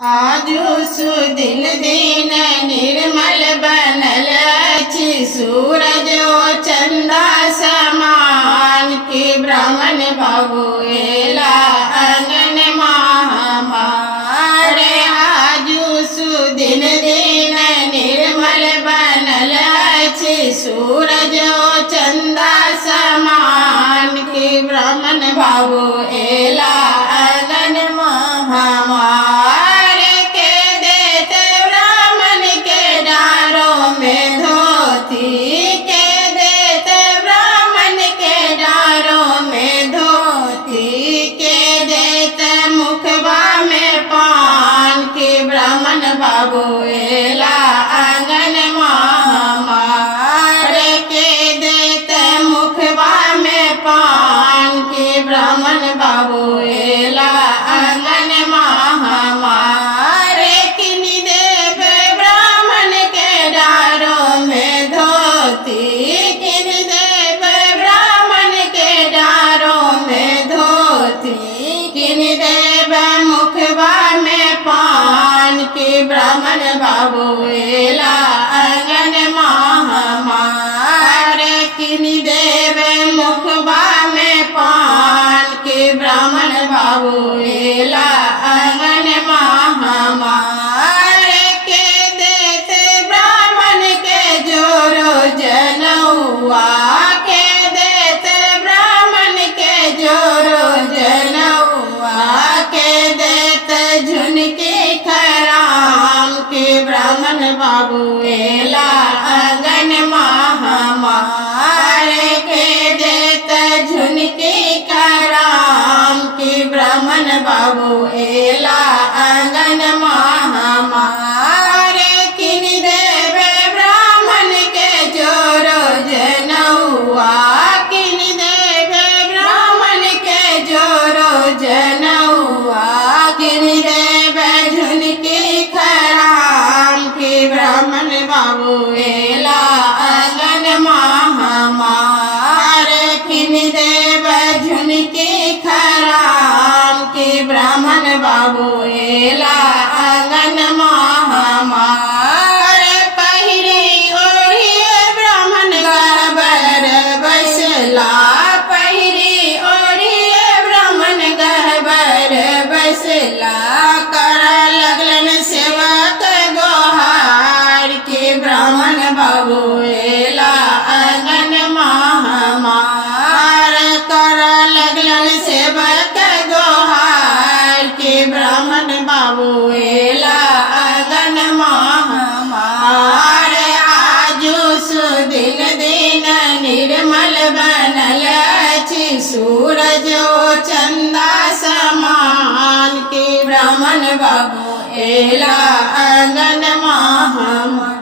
आजु सुदिन दिन निर्मल बनल अछि सूरजो चंदा समान की ब्राह्मण बाबू एला अंगन हमारे। आजु सुदिन दिन निर्मल बनल अछि सूरजो चंदा समान की ब्राह्मण बाबू एला अंगन हमारे। के देते ब्राह्मण के डारों में धोती, के देते ब्राह्मण के डारों में धोती, के देते मुखबा में पान की ब्राह्मण बाबू एला आंगन हमारे। के देते मुखबा में पान की ब्राह्मण बाबू एला आंगन हमारे। किनी देवे ब्राह्मण के डारों में धोती, किनी देवे ब्राह्मण के डारों में धोती, किनी देवे मुखबा में पान की ब्राह्मण बाबू एला आंगन हमारे। किनी देवे मुखबा में पान की ब्राह्मण बाबू एला आंगन हमारे। के देते ब्राह्मण के जोरो जनौआ, के देते ब्राह्मण के जोरो जनौआ, के देते झुनकी खराम की ब्राह्मण बाबू एला आंगन हमारे। के देते झुनकी खराम की ब्राह्मण बाबू एला आंगन हमारे। किनी देवे ब्राह्मण के जोरो जनौआ, किनी देवे ब्राह्मण के जोरो जनौआ, किनी देवे झुनकी खराम की ब्राह्मण बाबू एला आंगन हमारे। किनी देवे झुनकी खराम की ब्राह्मण बाबू एला आंगन हमारे। पहिरी ओढ़िए ब्राह्मण गहबर बसला, पहिरी ओढ़िए ब्राह्मण गहबर बसला, कर लगलन सेवक गोहार की ब्राह्मण बाबू एला आंगन हमारे। कर लगलन सेवक गोहार की ब्राह्मण बाबू एला आंगन हमारे। आजु सुदिन दिन निर्मल बनल अछि सूरजो चंदा समान की ब्राह्मण बाबू एला आंगन हमारे।